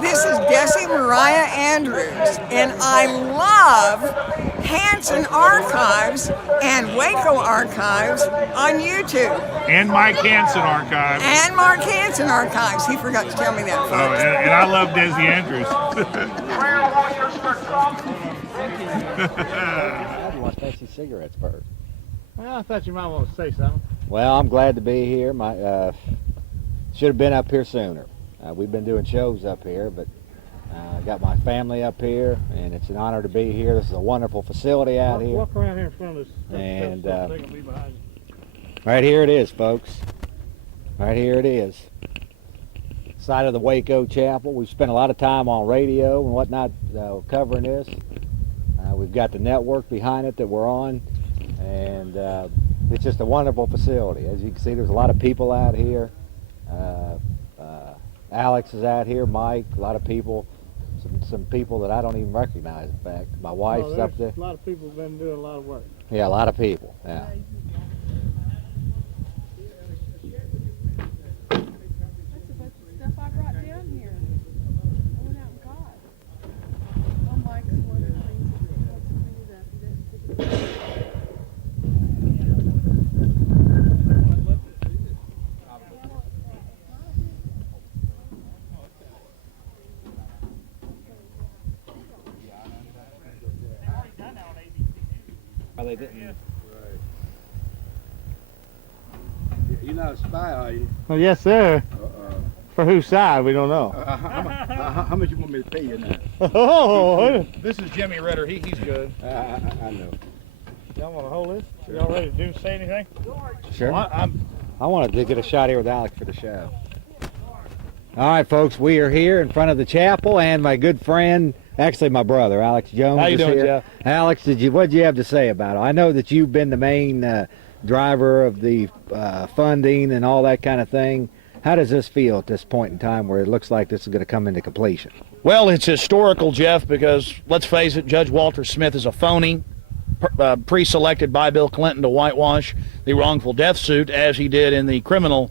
This is Desi Mariah Andrews, and I love Hanson Archives and Waco Archives on YouTube. And Mike Hanson Archives. And Mark Hanson Archives. He forgot to tell me that, folks. Oh, and I love Desi Andrews. I want to smoke some cigarettes first. Well, I thought you might want to say something. Well, I'm glad to be here. Should have been up here sooner. We've been doing shows up here, but I got my family up here, and it's an honor to be here. This is a wonderful facility out here. Walk around here in front of us. And behind you. right here it is, folks. Right here it is. Side of the Waco Chapel. We've spent a lot of time on radio and whatnot covering this. We've got the network behind it that we're on, and it's just a wonderful facility. As you can see, there's a lot of people out here. Alex is out here, Mike, a lot of people, some people that I don't even recognize, in fact. My wife's up there. A lot of people have been doing a lot of work. Yeah, a lot of people, yeah. That's a bunch of stuff I brought down here. I went out and got. Oh, Mike's one of the things that cleaned it up. They didn't. You're not a spy, are you? Well, yes, sir. For whose side, we don't know. How much you want me to pay you now? Oh, This is Jimmy Ritter. He's good. I know. y'all want to hold this? Y'all ready to say anything? Sure. Well, I wanted to get a shot here with Alex for the show. All right, folks, we are here in front of the chapel, and my good friend, actually my brother, Alex Jones. How you is doing, here. Jeff? Alex, what did you have to say about it? I know that you've been the main driver of the funding and all that kind of thing. How does this feel at this point in time where it looks like this is going to come into completion? Well, it's historical, Jeff, because let's face it, Judge Walter Smith is a phony, pre-selected by Bill Clinton to whitewash the wrongful death suit, as he did in the criminal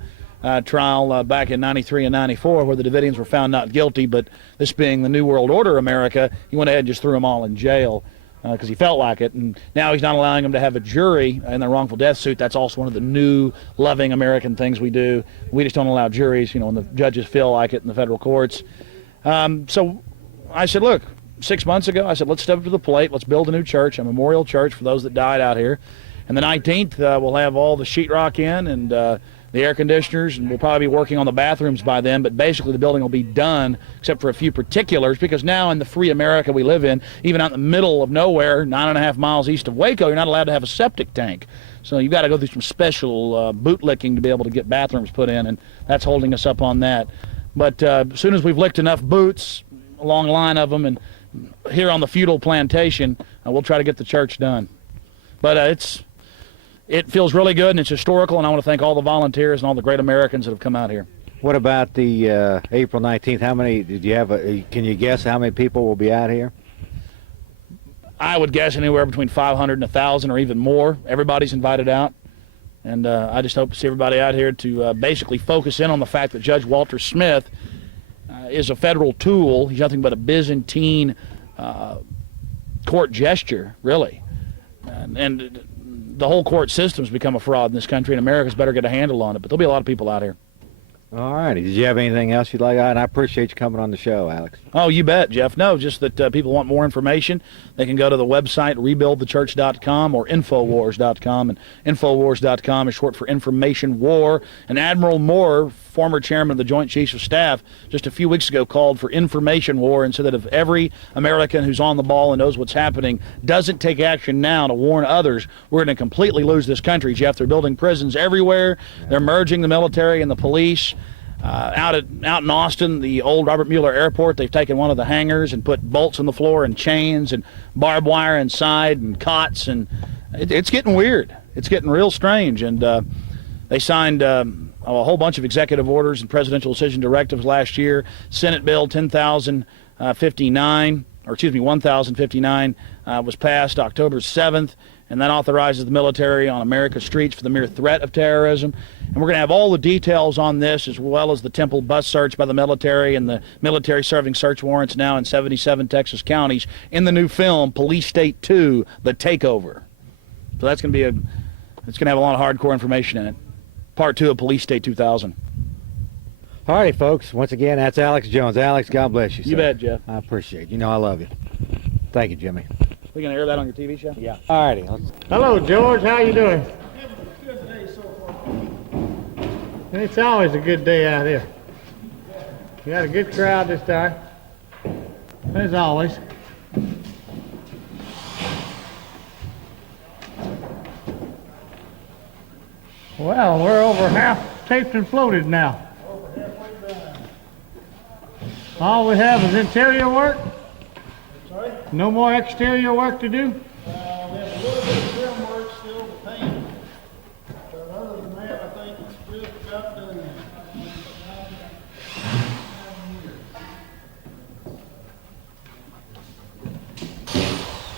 trial back in 93 and 94, where the Davidians were found not guilty. But this being the New World Order America, he went ahead and just threw them all in jail because he felt like it. And now he's not allowing them to have a jury in the wrongful death suit. That's also one of the new, loving American things we do. We just don't allow juries, when the judges feel like it in the federal courts. So I said, look, 6 months ago, I said, let's step up to the plate. Let's build a new church, a memorial church for those that died out here. And the 19th, we'll have all the sheetrock in and the air conditioners, and we'll probably be working on the bathrooms by then, but basically the building will be done except for a few particulars, because now in the free America we live in, even out in the middle of nowhere, 9.5 miles east of Waco, you're not allowed to have a septic tank. So you've got to go through some special bootlicking to be able to get bathrooms put in, and that's holding us up on that. But as soon as we've licked enough boots, a long line of them, and here on the feudal plantation, we'll try to get the church done. But it feels really good, and it's historical, and I want to thank all the volunteers and all the great Americans that have come out here. What about the April 19th? How many did you have? Can you guess how many people will be out here? I would guess anywhere between 500 and 1,000 or even more. Everybody's invited out, and I just hope to see everybody out here to basically focus in on the fact that Judge Walter Smith is a federal tool. He's nothing but a Byzantine court gesture, really. And the whole court system's become a fraud in this country, and America's better get a handle on it. But there'll be a lot of people out here. All righty. Did you have anything else you'd like? And I appreciate you coming on the show, Alex. Oh, you bet, Jeff. No, just that people want more information. They can go to the website, rebuildthechurch.com or Infowars.com. And Infowars.com is short for Information War. And Admiral Moore, former chairman of the Joint Chiefs of Staff, just a few weeks ago called for information war, and said that if every American who's on the ball and knows what's happening doesn't take action now to warn others, we're going to completely lose this country, Jeff. They're building prisons everywhere. They're merging the military and the police. Out in Austin, the old Robert Mueller Airport, they've taken one of the hangars and put bolts in the floor and chains and barbed wire inside and cots, and it's getting weird. It's getting real strange. And they signed a whole bunch of executive orders and presidential decision directives last year. Senate Bill 10,059, or excuse me, 1,059 was passed October 7th, and that authorizes the military on America's streets for the mere threat of terrorism. And we're going to have all the details on this, as well as the Temple bus search by the military and the military serving search warrants now in 77 Texas counties in the new film, Police State 2, The Takeover. So that's going to be it's going to have a lot of hardcore information in it. Part 2 of Police State 2000. All righty, folks. Once again, that's Alex Jones. Alex, God bless you, sir. You bet, Jeff. I appreciate it. You know I love you. Thank you, Jimmy. We going to air that on your TV show? Yeah. All righty. Let's... Hello, George. How you doing? It's always a good day out here. We got a good crowd this time, as always. Well, we're over half taped and floated now. All we have is interior work? Sorry? No more exterior work to do? We have a little bit of trim work still to paint. But other than that, I think it's just about done now.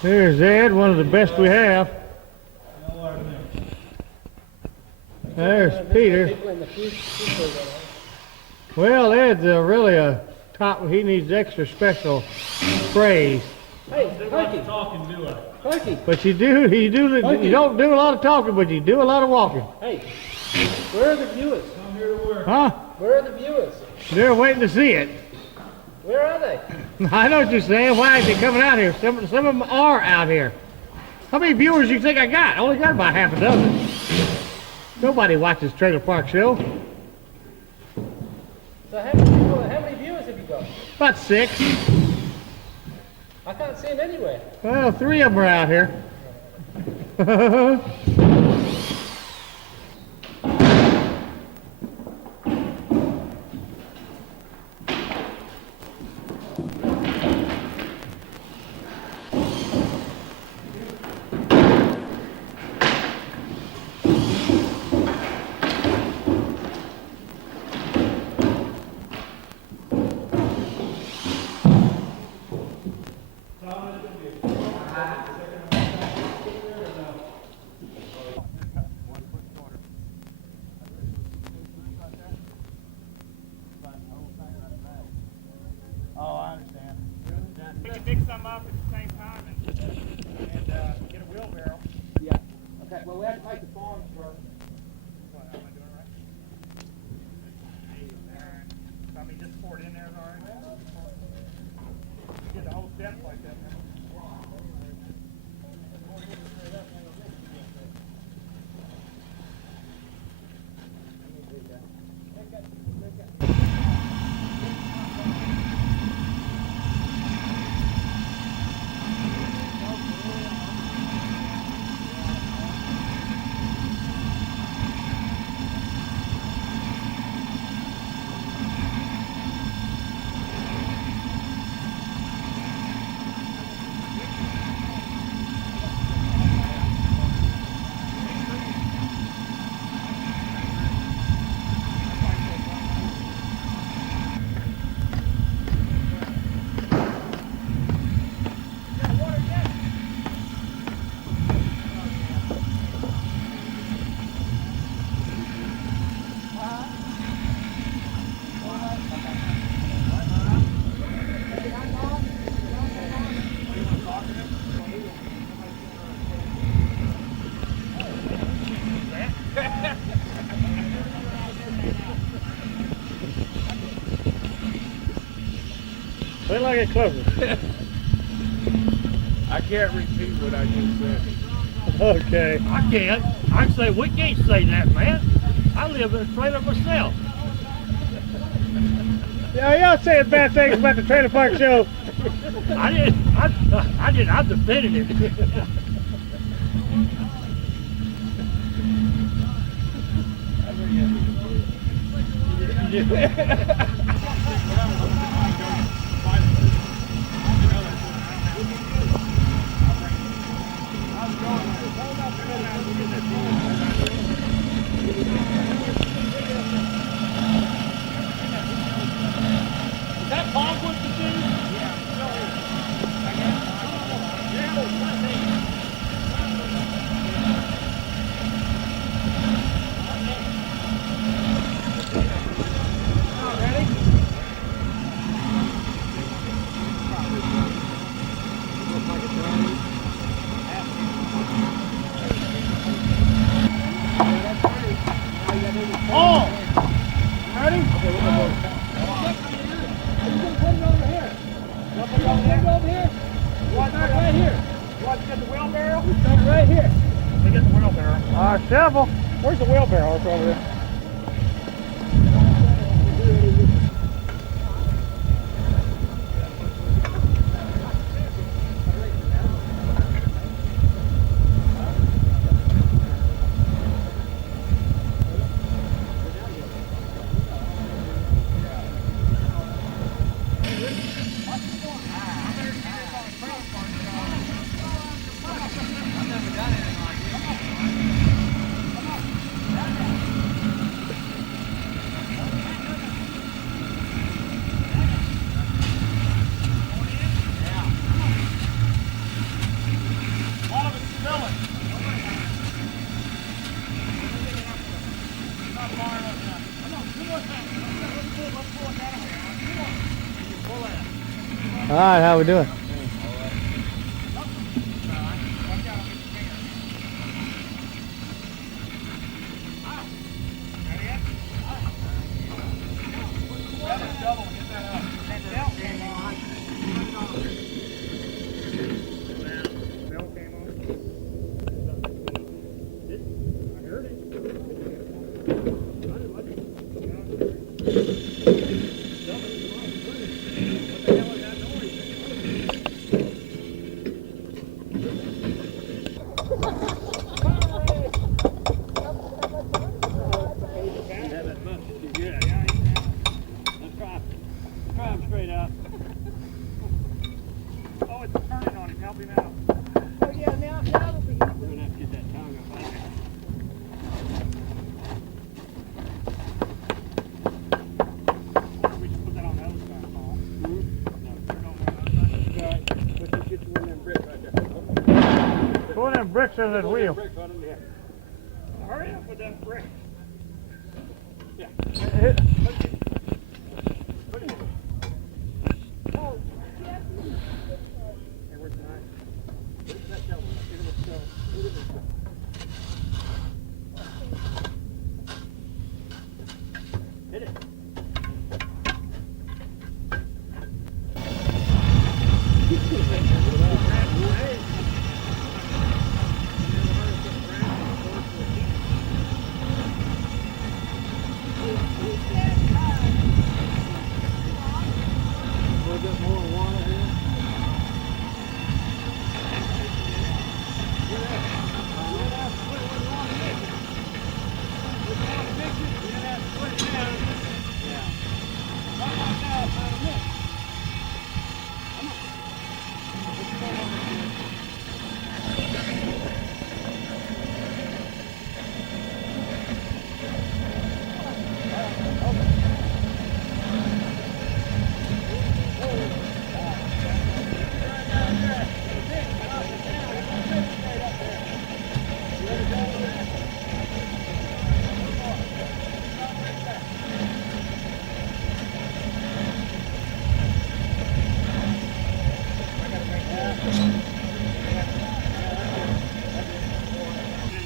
Here's Ed, one of the best we have. There's Peter. Well, Ed's really a top. He needs extra special praise. Hey, talking, do I? Turkey. But you don't do a lot of talking, but you do a lot of walking. Hey, where are the viewers? I'm here to work. Huh? Where are the viewers? They're waiting to see it. Where are they? I know what you're saying. Why is he coming out here? Some of them are out here. How many viewers do you think I got? I only got about half a dozen. Nobody watches Trailer Park Show. So how many viewers have you got? About 6. I can't see them anywhere. Well, 3 of them are out here. We can mix some up at the same time and get a wheelbarrow. Yeah. Okay, well, we have to make the forms first. What, am I doing it right? So, I mean, just pour it in there, all right? Get the whole step like that. Wait till I get closer. I can't repeat what I just said. Okay. I can't. I say, we can't say that, man. I live in a trailer myself. Yeah, y'all saying bad things about the Trailer Park Show. I'm defending it. about to get the wheelbarrow? Right here. They get the wheelbarrow. Shovel. Where's the wheelbarrow? It's over there. All right, how we doing? Bricks in that wheel. Hurry up with that brick. Yeah.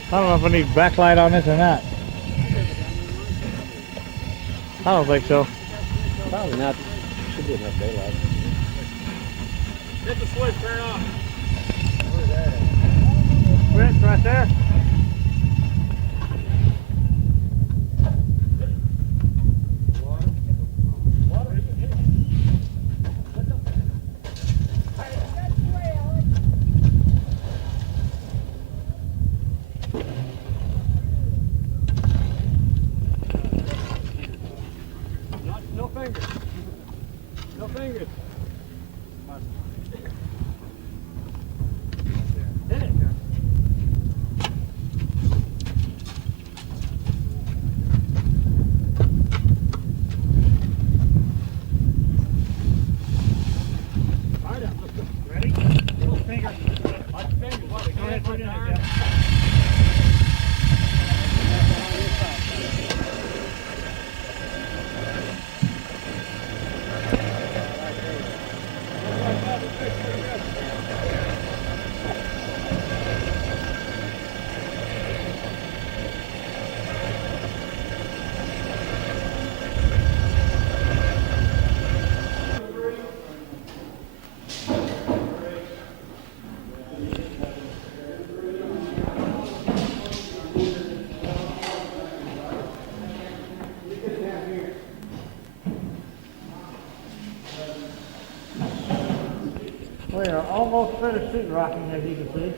I don't know if I need backlight on this or not. I don't think so. Probably not. Should be enough daylight. Hit the switch, turn off. Switch right there. No fingers. No fingers. Hit it. Fired up. Let's go. Ready? Little finger. Watch your fingers. Watch. Go ahead, put it in there, Jeff. We are almost finished sheet rocking, as you can see.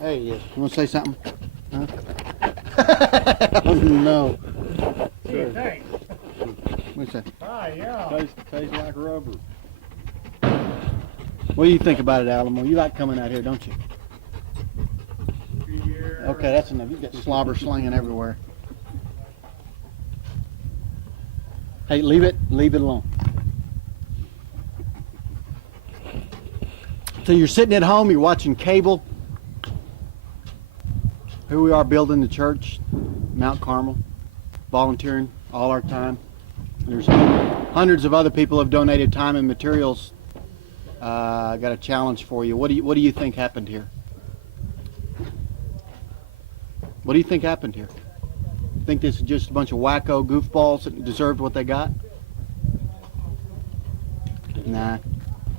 Hey, you want to say something? Huh? Oh, no. Hey, thanks. What's that? Ah, yeah. Tastes like rubber. What do you think about it, Alamo? You like coming out here, don't you? Okay, that's enough. You got slobber slinging everywhere. Hey, leave it alone. So you're sitting at home, you're watching cable. Here we are building the church, Mount Carmel, volunteering all our time. There's hundreds of other people who have donated time and materials. I got a challenge for you. What do you think happened here? What do you think happened here? Think this is just a bunch of wacko goofballs that deserved what they got? Nah.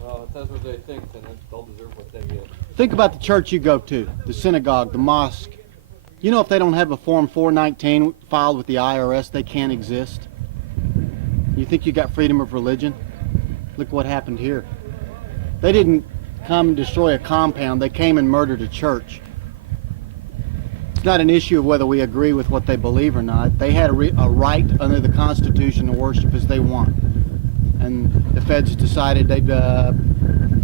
Well, if that's what they think, then they'll deserve what they get. Think about the church you go to, the synagogue, the mosque. You know, if they don't have a Form 419 filed with the IRS, they can't exist. You think you got freedom of religion? Look what happened here. They didn't come and destroy a compound. They came and murdered a church. It's not an issue of whether we agree with what they believe or not. They had a right under the Constitution to worship as they want. And the feds decided they'd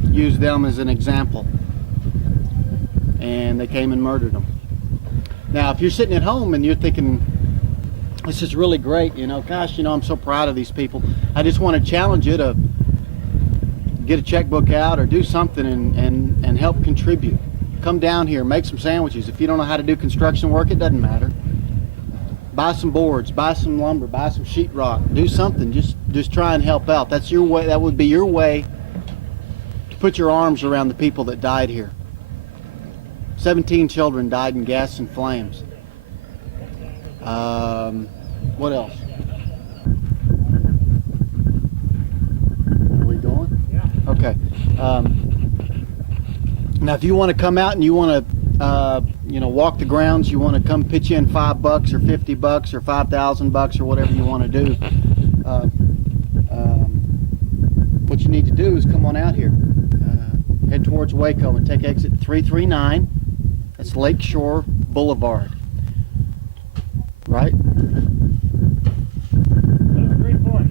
use them as an example. And they came and murdered them. Now, if you're sitting at home and you're thinking, this is really great, you know, gosh, you know, I'm so proud of these people. I just want to challenge you to get a checkbook out or do something and help contribute. Come down here, make some sandwiches. If you don't know how to do construction work, it doesn't matter. Buy some boards, buy some lumber, buy some sheetrock, do something. Just try and help out. That's your way. That would be your way to put your arms around the people that died here. 17 children died in gas and flames. What else? Are we going? Yeah. Okay. Now, if you want to come out and you want to, you know, walk the grounds, you want to come pitch in $5 or $50 or $5,000 or whatever you want to do. What you need to do is come on out here, head towards Waco and take exit 339. That's Lakeshore Boulevard, right?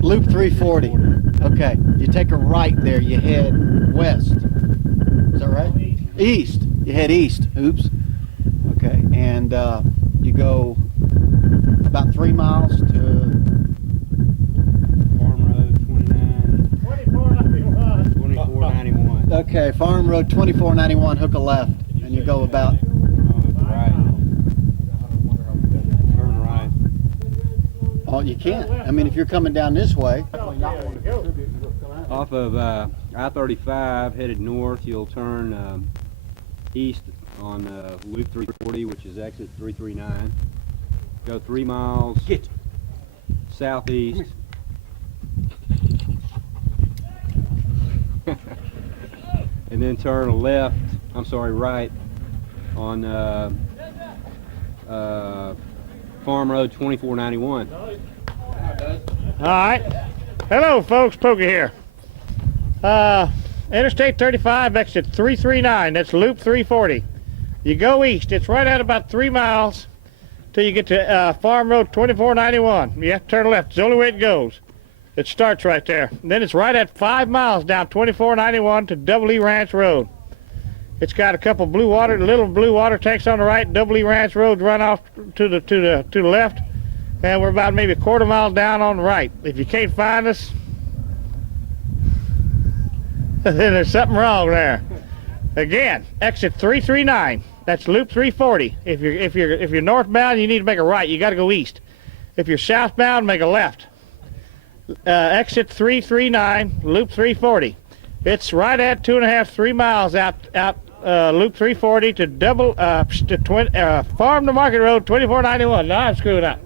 Loop 340. Okay, you take a right there, you head west. Is that right? East. You head east. Oops. Okay, and you go about 3 miles to Farm Road 2491. Okay, Farm Road 2491. Hook a left, and you go about. Right. Turn right. Oh, you can't. I mean, if you're coming down this way. Off of I-35 headed north, you'll turn east on Loop 340, which is exit 339. Go 3 miles southeast. And then turn left, right on Farm Road 2491. All right. Hello, folks. Pokey here. Interstate 35, exit 339. That's Loop 340. You go east. It's right at about 3 miles till you get to Farm Road 2491. You have to turn left. It's the only way it goes. It starts right there. And then it's right at 5 miles down 2491 to Double E Ranch Road. It's got a couple little blue water tanks on the right. Double E Ranch Road run off to the left, and we're about maybe a quarter mile down on the right. If you can't find us, then there's something wrong there. Again, exit 339. That's Loop 340. If you're northbound, you need to make a right. You got to go east. If you're southbound, make a left. Exit 339, Loop 340. It's right at 3 miles out Loop 340 to Farm to Market Road 2491. No, I'm screwing up.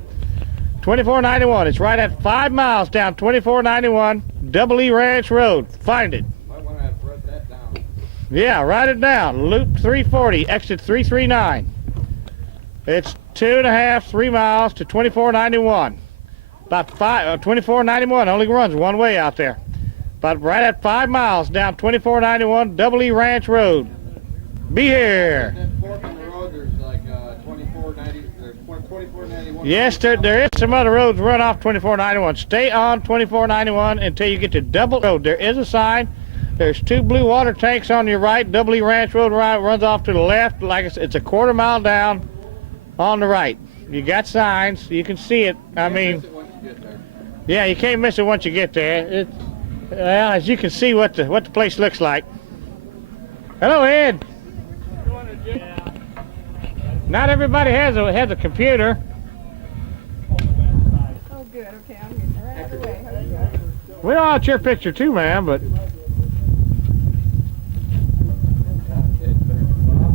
2491. It's right at 5 miles down 2491, Double E Ranch Road. Find it. Might want to write that down. Yeah, write it down. Loop 340, exit 339. It's 3 miles to 2491. About 2491 only runs one way out there. But right at 5 miles down 2491, Double E Ranch Road. Be here. That fork in the road, there's like 2491. Yes, there is some other roads run off 2491. Stay on 2491 until you get to Double Road. There is a sign. There's 2 blue water tanks on your right. Double E Ranch Road runs off to the left. Like it's a quarter mile down on the right. You got signs. You can see it. I mean, yeah, you can't miss it once you get there. Well, as you can see what the place looks like. Hello, Ed. Not everybody has a computer. Oh, good. Okay, I'm getting right out of the way. How you doing? We don't want your picture too, man, but I've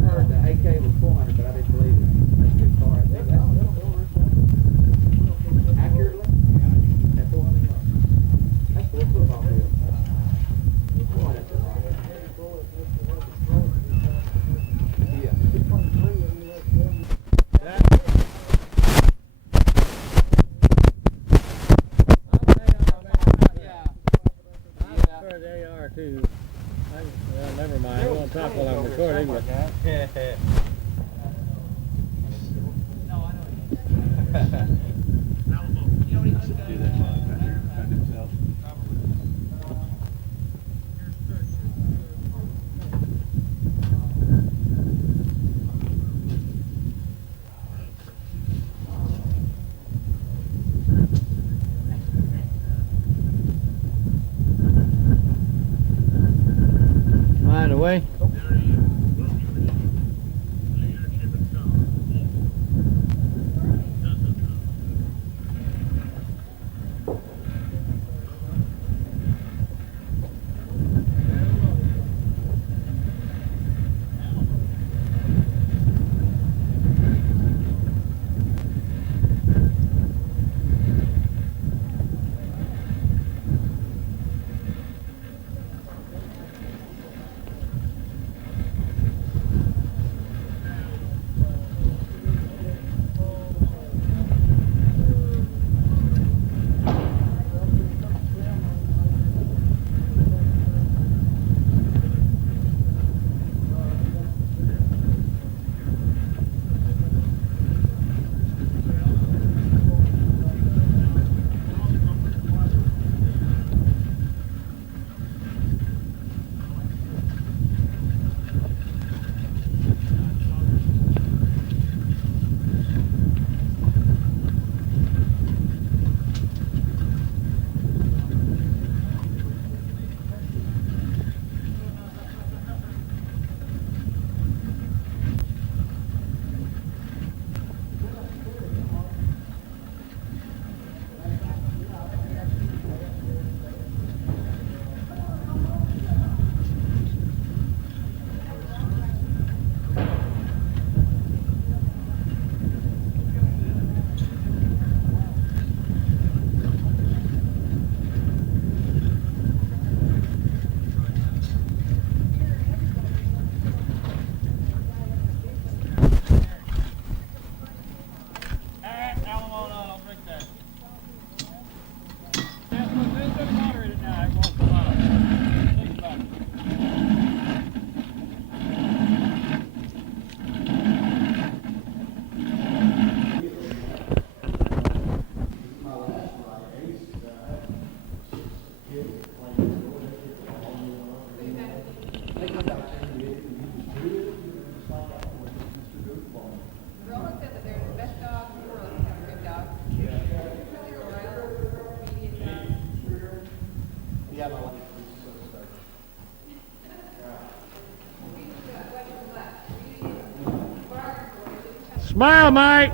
heard the AK was 400, but I didn't believe it. That's too far. Accurately? At 400 yards. That's 4 football field. Boy, that's a lot. Yeah. they are too. Well, never mind. I won't talk while I'm recording. But mind away. Smile, Mike.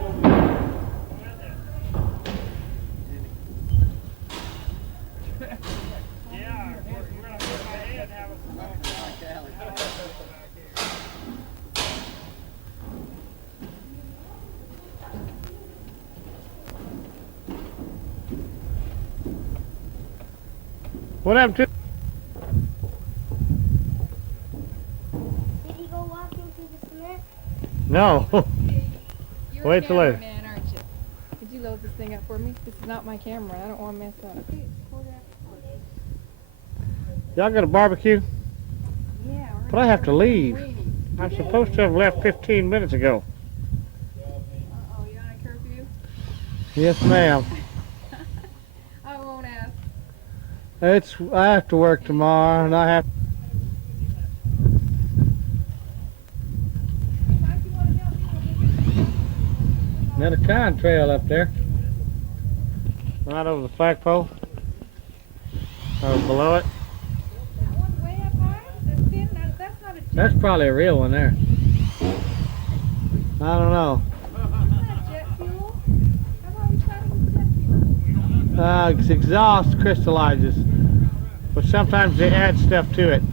What happened to? Did he go walking through the cement? No. You're Wait a till later. cameraman, aren't you? Could you load this thing up for me? This is not my camera. I don't want to mess up. Okay, hold that. Y'all got a barbecue? Yeah. But I have to leave. I'm supposed to have left 15 minutes ago. Uh-oh, you on a curfew? Yes, ma'am. I won't ask. I have to work tomorrow, and I have. Another contrail up there. Right over the flagpole. Or below it. That one's way up high? That's thin? That's not a That's probably a real one there. I don't know. Jet fuel? How about we start with jet fuel? It's exhaust crystallizes, but sometimes they add stuff to it.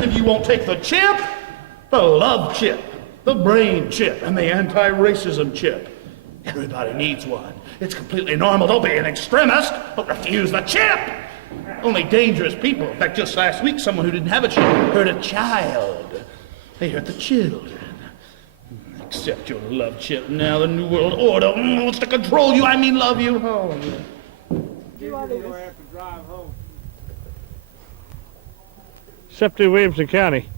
If you won't take the chip, the love chip, the brain chip, and the anti-racism chip. Everybody needs one. It's completely normal. Don't be an extremist, but refuse the chip. Only dangerous people. In fact, just last week, someone who didn't have a chip hurt a child. They hurt the children. Accept your love chip now. The New World Order wants to control you. I mean, love you. Oh, You're going to have to drive home. Except to Williamson County.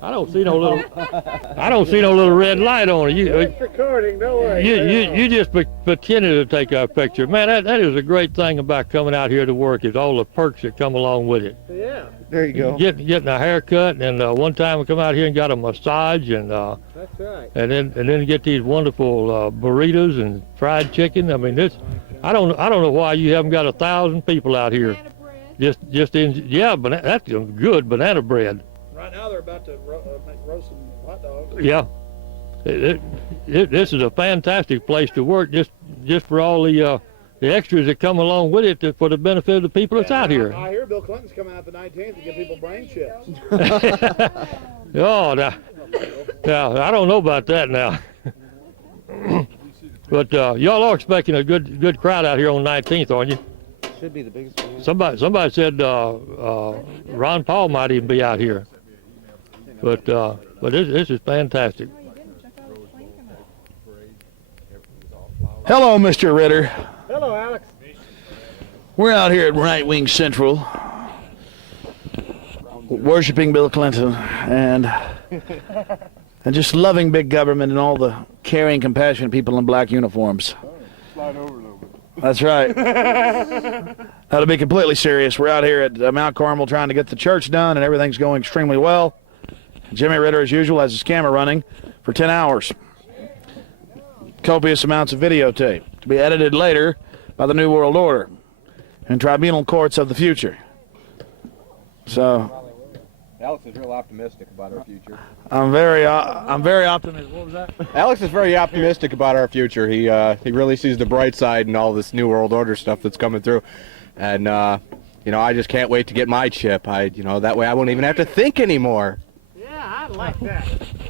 I don't see no little red light on it. It's recording, don't worry. You just pretended to take our picture. Man, that is a great thing about coming out here to work, is all the perks that come along with it. Yeah. There you go. Getting a haircut, and one time we come out here and got a massage, and that's right. And then get these wonderful burritos and fried chicken. I mean, I don't know why you haven't got 1,000 people out here. Just in, yeah, but that's good banana bread. Right now they're about to roast some hot dogs. Yeah, this is a fantastic place to work. Just for all the extras that come along with it, for the benefit of the people that's out here. I hear Bill Clinton's coming out the 19th to give people brain chips. Oh, now, I don't know about that now. But y'all are expecting a good crowd out here on the 19th, aren't you? Should be the biggest one. Somebody said Ron Paul might even be out here. But this is fantastic. Hello, Mr. Ritter. Hello, Alex. We're out here at Right Wing Central. worshiping Bill Clinton and just loving big government and all the caring, compassionate people in black uniforms. Slide over a little bit. That's right. Now, to be completely serious, we're out here at Mount Carmel trying to get the church done, and everything's going extremely well. Jimmy Ritter, as usual, has his camera running for 10 hours. Copious amounts of videotape to be edited later by the New World Order and tribunal courts of the future. So, Alex is real optimistic about our future. I'm very optimistic. What was that? Alex is very optimistic about our future. He really sees the bright side in all this New World Order stuff that's coming through, and you know, I just can't wait to get my chip. That way I won't even have to think anymore. Yeah, I like that.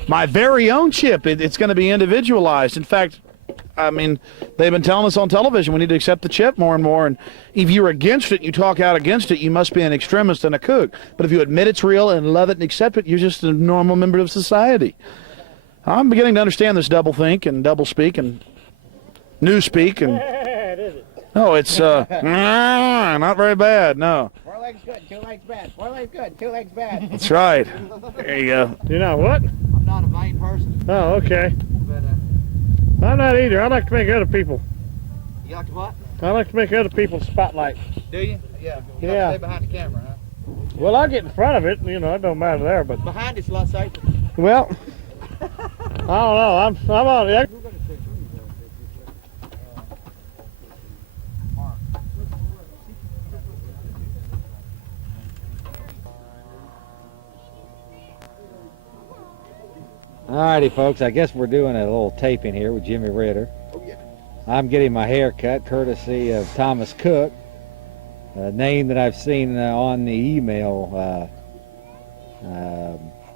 My very own chip. It's going to be individualized. In fact, I mean, they've been telling us on television we need to accept the chip more and more. And if you're against it, you talk out against it, you must be an extremist and a kook. But if you admit it's real and love it and accept it, you're just a normal member of society. I'm beginning to understand this double think and double speak and new speak. And no, it's not very bad. No. 4 legs good, 2 legs bad. 4 legs good, 2 legs bad. That's right. There you go. You know what? I'm not a vain person. Oh, okay. But, I'm not either. I like to make other people. you like to what? I like to make other people spotlight. Do you? Yeah. You Yeah. like to stay behind the camera, huh? Well, I get in front of it. You know, it don't matter there. But Behind it's a lot safer. well, I don't know. I'm on the. Alrighty, folks, I guess we're doing a little taping here with Jimmy Ritter. I'm getting my hair cut courtesy of Thomas Cook, a name that I've seen on the email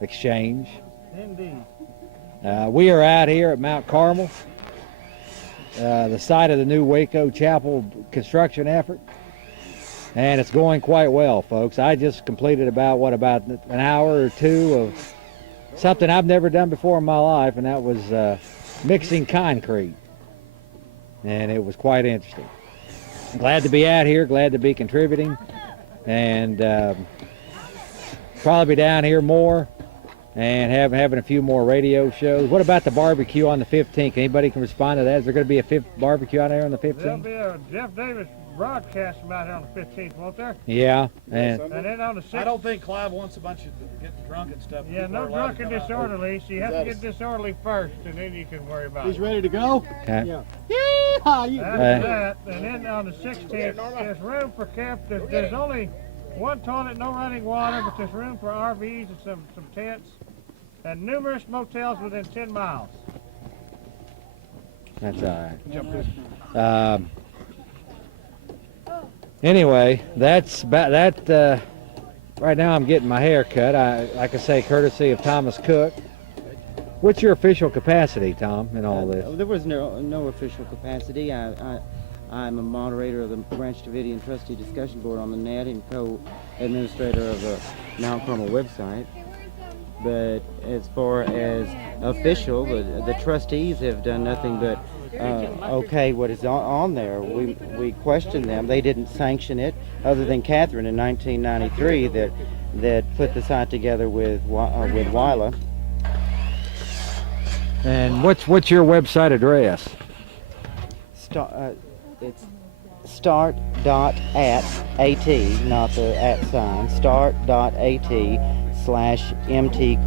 exchange. Indeed. We are out here at Mount Carmel, the site of the new Waco Chapel construction effort, and it's going quite well, folks. I just completed about an hour or two of something I've never done before in my life, and that was mixing concrete, and it was quite interesting. Glad to be out here, glad to be contributing, and probably be down here more and having a few more radio shows. What about the barbecue on the 15th? Anybody can respond to that? Is there going to be a barbecue out there on the 15th? There'll be a Jeff Davis broadcast out here on the 15th, won't there? Yeah. And then on the 6th. I don't think Clive wants a bunch of getting drunk and stuff. Yeah, no drunk and disorderly. So you have to get disorderly first, and then you can worry about He's it. ready to go? Okay. Yeah. Yeehaw! After that, and then on the 16th, there's room for camp. There's only one toilet, no running water, but there's room for RVs and some tents, and numerous motels within 10 miles. That's all right. Anyway, that's about that. Right now I'm getting my hair cut. Like I say, courtesy of Thomas Cook. What's your official capacity, Tom, in all this? There was no official capacity. I'm a moderator of the Branch Davidian Trustee Discussion Board on the net and co-administrator of the Mount Carmel website. But as far as official, the trustees have done nothing but okay what is on there. We questioned them. They didn't sanction it, other than Catherine in 1993 that put the site together with Wyla. And what's your website address? It's start.at, not the at sign, start.at/MT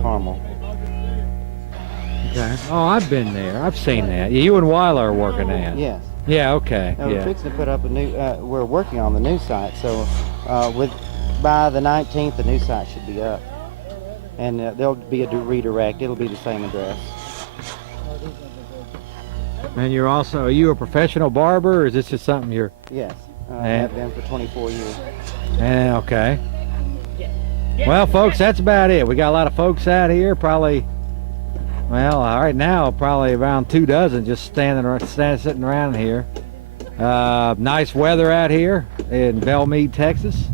Carmel. Okay. Oh, I've been there. I've seen that. You and Wyla are working at. Yes. Yeah. Okay. We're fixing to put up a new. We're working on the new site, so by the 19th, the new site should be up, and there'll be a redirect. It'll be the same address. And are you a professional barber, or is this just something you're? Yes. I have been for 24 years. And okay. Well, folks, that's about it. We got a lot of folks out here, probably. Well, right now, probably around 24 just sitting around here. Nice weather out here in Belmead, Texas.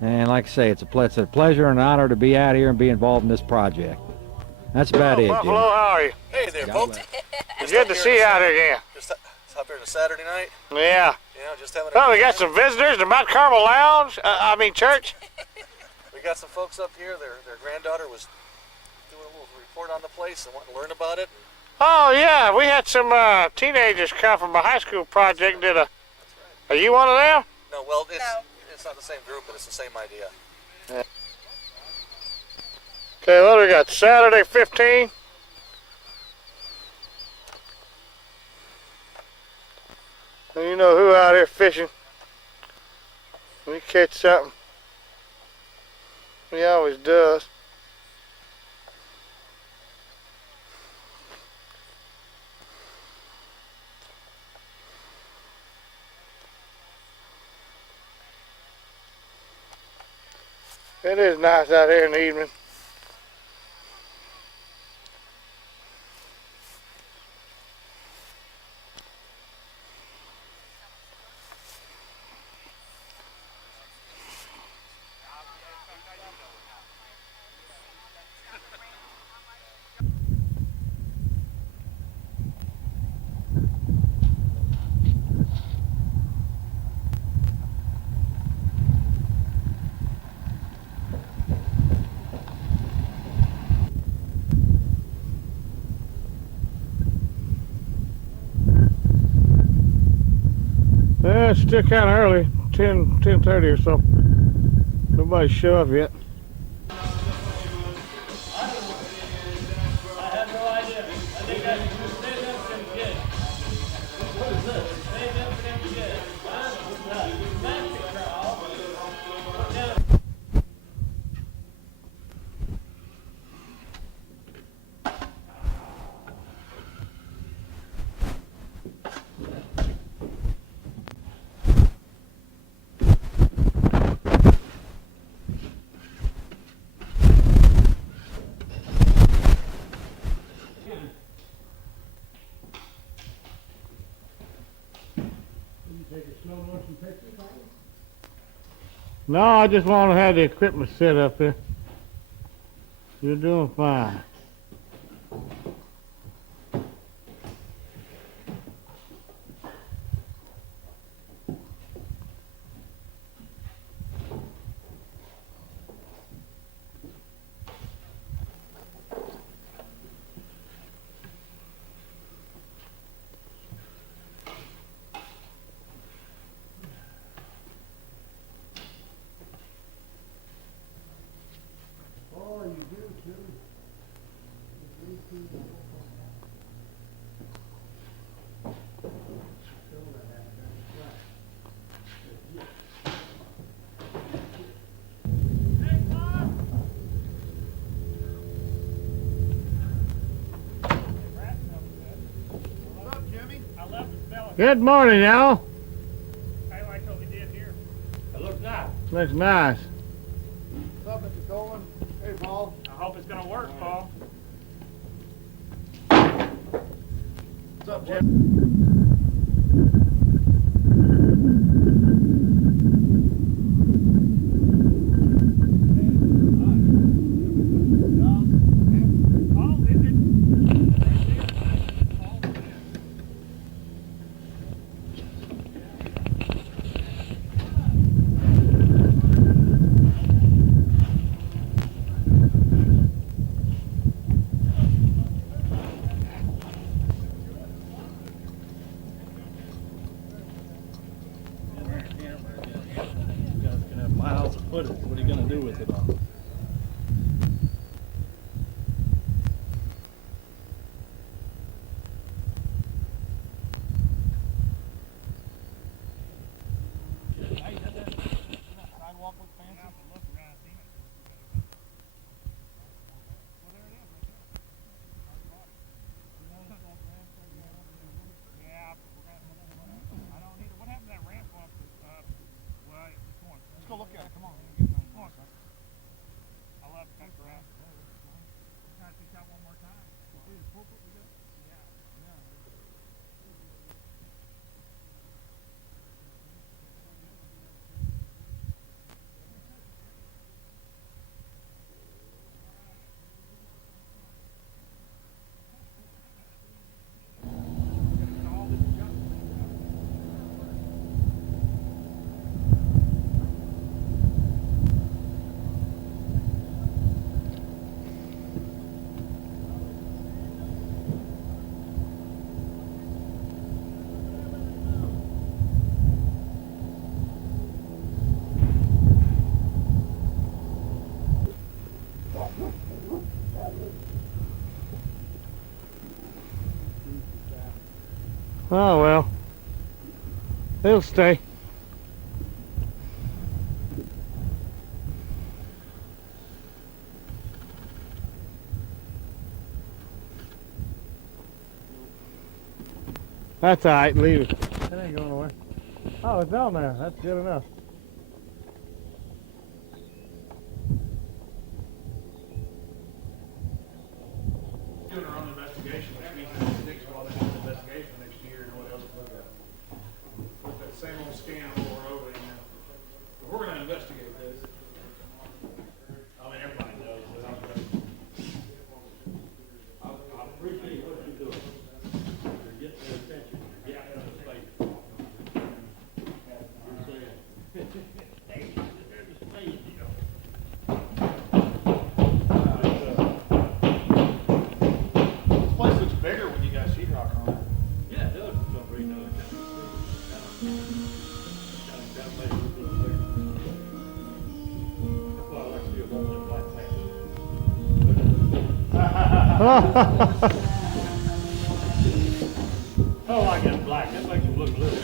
And like I say, it's a pleasure and an honor to be out here and be involved in this project. That's about it, Buffalo, Jim. how are you? Hey there, folks. It's good to see you out here again. Just up here on a Saturday night. Yeah. You know, just having Oh, we got some visitors to Mount Carmel Lounge. Church. We got some folks up here. Their granddaughter was doing a little report on the place and wanting to learn about it. Oh yeah, we had some teenagers come from a high school project. Are you one of them? No, well, it's not the same group, but it's the same idea. Yeah. Okay, what do we got? Saturday 15. You know who out here fishing? We catch something. He always does. It is nice out here in the evening. It's still kind of early, 10:30 or so. Nobody's show up yet. No, I just want to have the equipment set up here. You're doing fine. Good morning, y'all. I like what we did here. It looks nice. Looks nice. What's up, Mr. Coleman? Hey, Paul. I hope it's going to work, Paul. What's up, Jim? Miles of footage. What are you going to do with it all? Let's go look at it. Come on. Come on, son. I love that grass. Can I see that one more time? Yeah. Oh well. They'll stay. That's all right, leave it. It ain't going nowhere. Oh, it's down there. That's good enough. Doing our own investigation, which means that it takes a while to do the investigation next year and what else to look at. With that same old scam over and over again. But we're gonna investigate this. I mean, everybody knows, but I'm gonna. I appreciate what you're doing. You're getting their attention. You're getting them to space. You're saying, hey, there's a space, you know. This place looks bigger when you got sheetrock on it. Yeah, it does for some reason. That place looks a little bigger. That's why I like to see a woman in black pants. Oh, I get black. That makes you look little.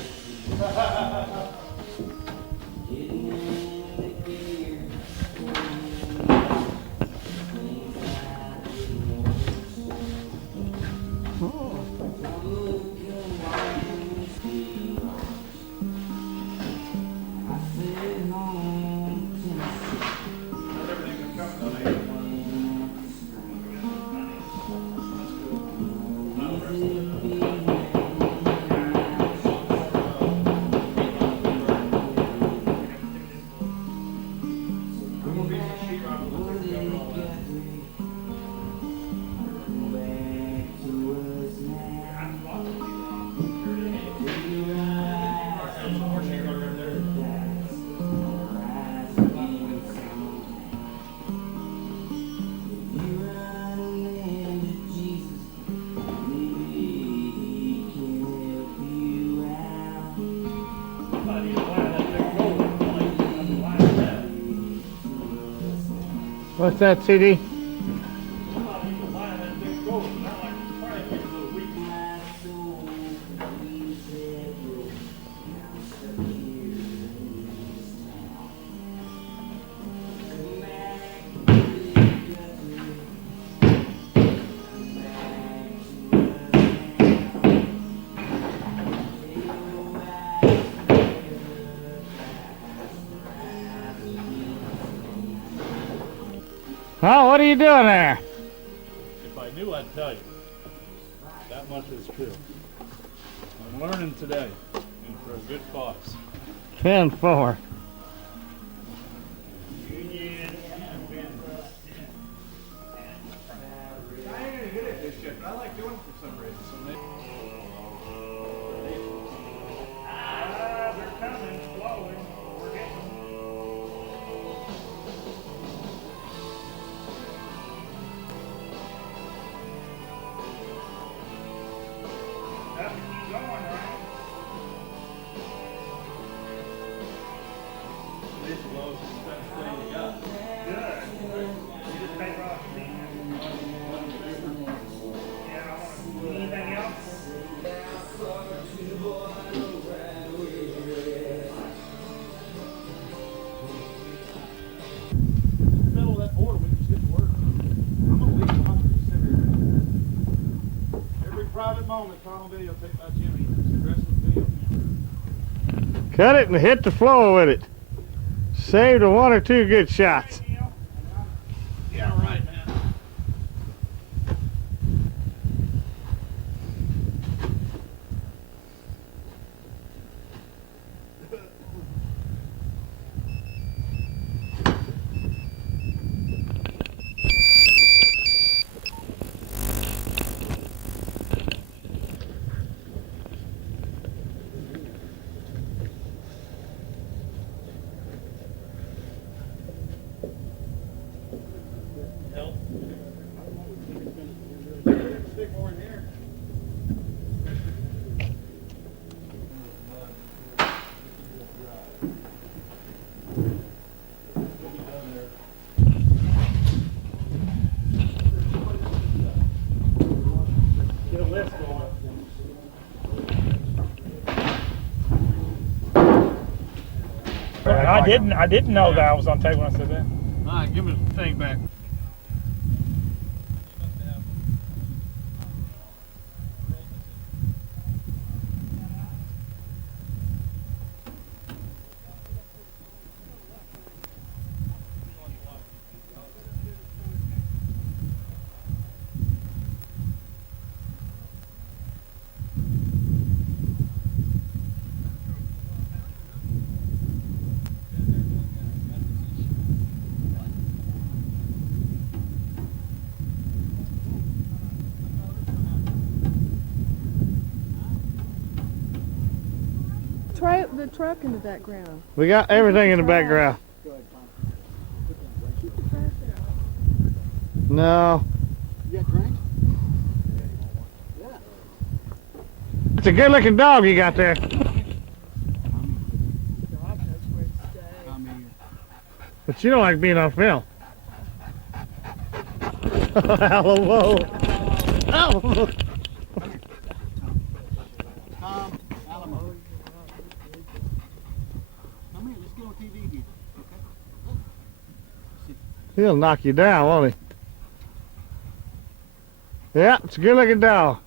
What's that, CD? Oh, what are you doing there? If I knew, I'd tell you. That much is true. I'm learning today, and for a good cause. 10-4. I ain't gonna get at this shit, but I like doing it for some reason. So maybe. They're coming slowly. We're getting them. Have to keep going, right? This is the lowest thing you got. Good. You just take off the thing. Yeah, anything else? Middle of that board, we can just get to work. I'm gonna leave 100% here. Every private moment, Carmel videotape by Jimmy. It's the rest of the video camera. Cut it and hit the floor with it. Saved a 1 or 2 good shots. Yeah, right, man. I didn't know that I was on tape when I said that. All right, give me the thing back. The truck in the background. We got everything in the background. No. You got drinks? Yeah. It's a good looking dog you got there. But you don't like being on film. Alamo. Alamo. Tom, Alamo. Come here, let's get on TV again. Okay? He'll knock you down, won't he? Yeah, it's a good looking dog.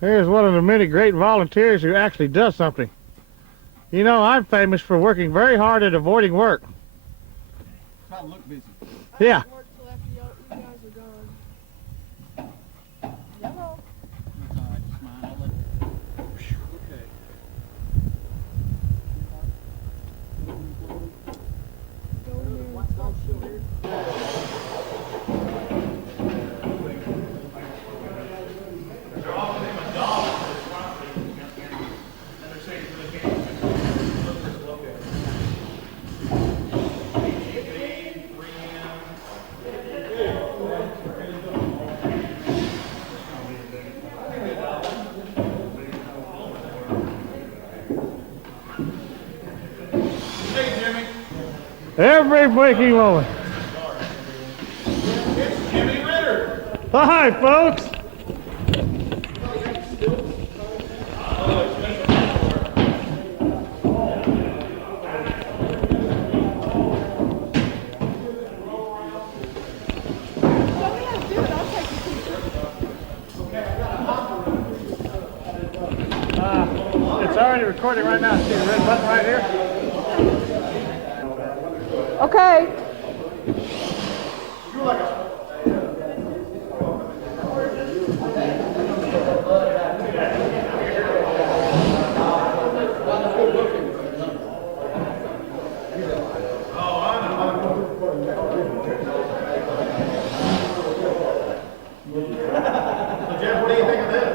Here's one of the many great volunteers who actually does something. You know, I'm famous for working very hard at avoiding work. Try to look busy. Yeah. Every waking moment. It's Jimmy Ritter. Hi, folks. It's already recording right now. See the red button right here? Okay. So, Jeff, what do you think of this?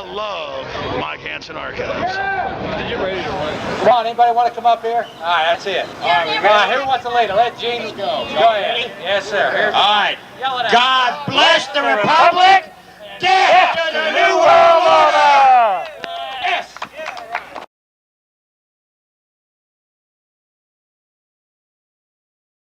I love Mike Hanson Archives. Come on, anybody want to come up here? All right, that's it. All right, who wants to lead? Let Gene go. Go ahead. Yes, sir. Here's All right. Yell it out. God bless the Republic. Death to the New World Order.